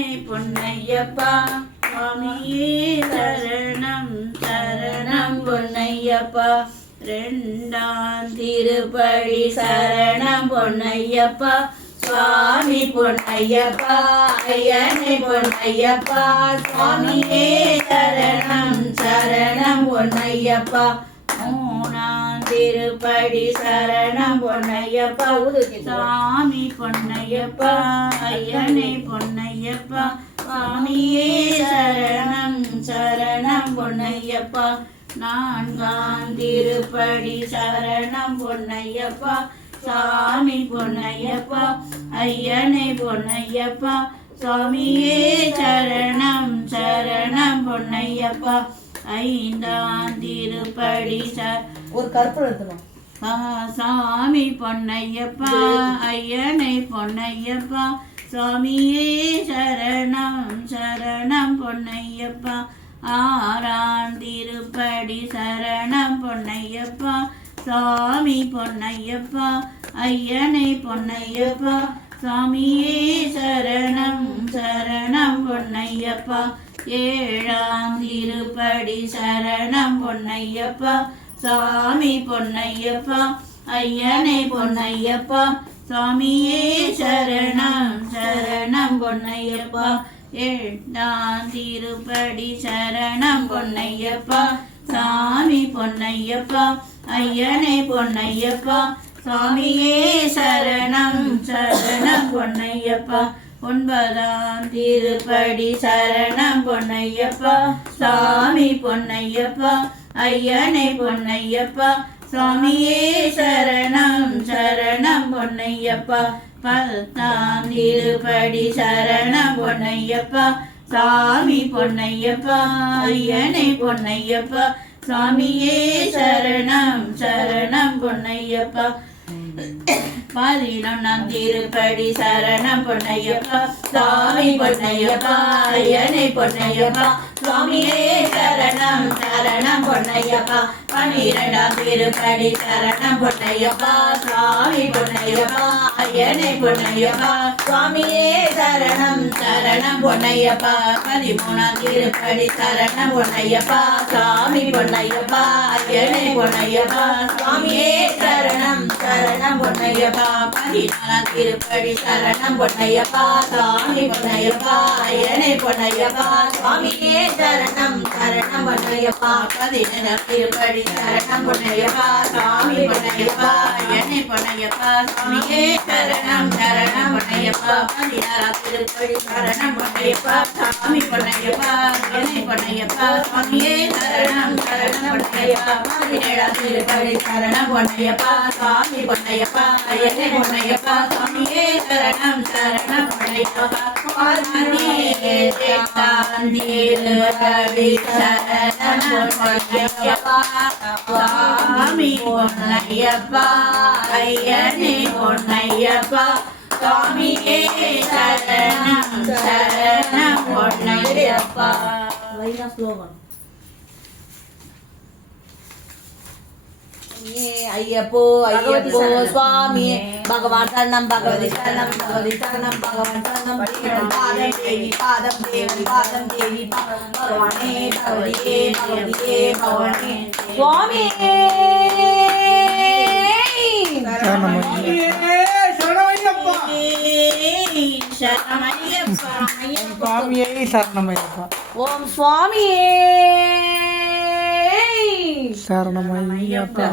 பொன்னையப்பா சுவாமியே சரணம் சரணம் பொன்னையப்பா. ரெண்டாம் திருப்படி சரணம் பொன்னையப்பா சுவாமி பொன்னையப்பா ஐயனை பொன்னையப்பா. சுவாமியே சரணம் சரணம் பொன்னையப்பா. திருப்படி சரணம் பொன்னையப்பா. சாமி பொன்னையப்பா. ஐயனை பொன்னையப்பா. சுவாமியே சரணம் சரணம் பொன்னையப்பா. நான்காம் திருப்படி சரணம் பொன்னையப்பா. சாமி பொன்னையப்பா. ஐயனை பொன்னையப்பா. சுவாமியே சரணம் சரணம் பொன்னையப்பா. ஐந்தாம் திருப்படி ச ஒரு கருப்பு எடுத்துணும் சாமி பொன்னையப்பா ஐயனை பொன்னையப்பா சுவாமியே சரணம் சரணம் பொன்னையப்பா ஆறாம் திருப்படி சரணம் பொன்னையப்பா சாமி பொன்னையப்பா ஐயனை பொன்னையப்பா சாமியே சரணம் சரணம் பொன்னையப்பா ஏழாம் திருப்படி சரணம் பொன்னையப்பா சாமி பொன்னையப்பா ஐயனை பொன்னையப்பா சுவாமியே சரணம் சரணம் பொன்னையப்பா. எட்டாம் திருப்படி சரணம் பொன்னையப்பா சாமி பொன்னையப்பா ஐயனை பொன்னையப்பா சுவாமியே சரணம் சரணம் பொன்னையப்பா. ஒன்பதாம் திருப்படி சரணம் பொன்னையப்பா சாமி பொன்னையப்பா ஐயனை பொன்னையப்பா சுவாமியே சரணம் சரணம் பொன்னையப்பா. பத்தாம் திருப்படி சரணம் பொன்னையப்பா சாமி பொன்னையப்பா ஐயனை பொன்னையப்பா சுவாமியே சரணம் சரணம் பொன்னையப்பா. பதினொன்னாம் திருப்படி சரணம் பொன்னையப்பா சுவாமி பொன்னையப்பா ஐயனை பொன்னையப்பா சுவாமியே சரணம் சரணம் பொன்னையப்பா பனிரெண்டாம் திருப்படி சரணம் பொன்னையப்பா சுவாமி பொன்னையப்பா ஐயனை பொன்னையப்பா சுவாமியே சரணம் சரணம் பொன்னையப்பா பதிமூணாம் திருப்படி சரணம் பொன்னையப்பா சுவாமி பொன்னையப்பா. ஐயனை பொன்னையப்பா சுவாமியே சரணம் சரணம் பொன்னையப்பா பதினாலாம் திருப்படி சரணம் பொன்னையப்பா சாமி பொன்னையப்பா ஐயனை பொன்னையப்பா சுவாமியே சரணம் சரணம் பொன்னையப்பா பதினேழாம் திருப்படி சரணம் பொன்னையப்பா சாமி பொன்னையப்பா என்னை பொன்னையப்பா சுவாமியே சரணம் சரணம் பொன்னையப்பா பதினாறாம் திருப்படி சரணம் பொன்னையப்பா சாமி பொன்னையப்பா என்னை பொன்னையப்பா சுவாமியே சரணம் சரணம் பொன்னையப்பா பதினேழாம் திருப்படி சரணம் பொன்னையப்பா சாமி பொன்னையப்பா ஐயனை பொன்னையப்பா சுவாமியே சரணம் சரணம் பொன்னையப்பா. சுவாமியே தேத்தாந்தீர்படி சரணம் பொன்னையப்பா. சுவாமி பொன்னையப்பா ஐயனே பொன்னையப்பா. சுவாமியே சரணம் சரணம் பொன்னையப்பா. லைனா ஸ்லோகன் ஐயப்போ ஐயப்போ சுவாமி. பகவான் சரணம் பகவதி சரணம் பகவதி சரணம் பகவான் சரணம். பாதம் தேவி பாதம் தேவி பாதம் தேவி பகவானே பகவதியே பகவதியே பகவானே. சுவாமி! சரணமையப்பா. சுவாமியே சரணமையப்பா. ஓம் சுவாமியே! சரணமையப்பா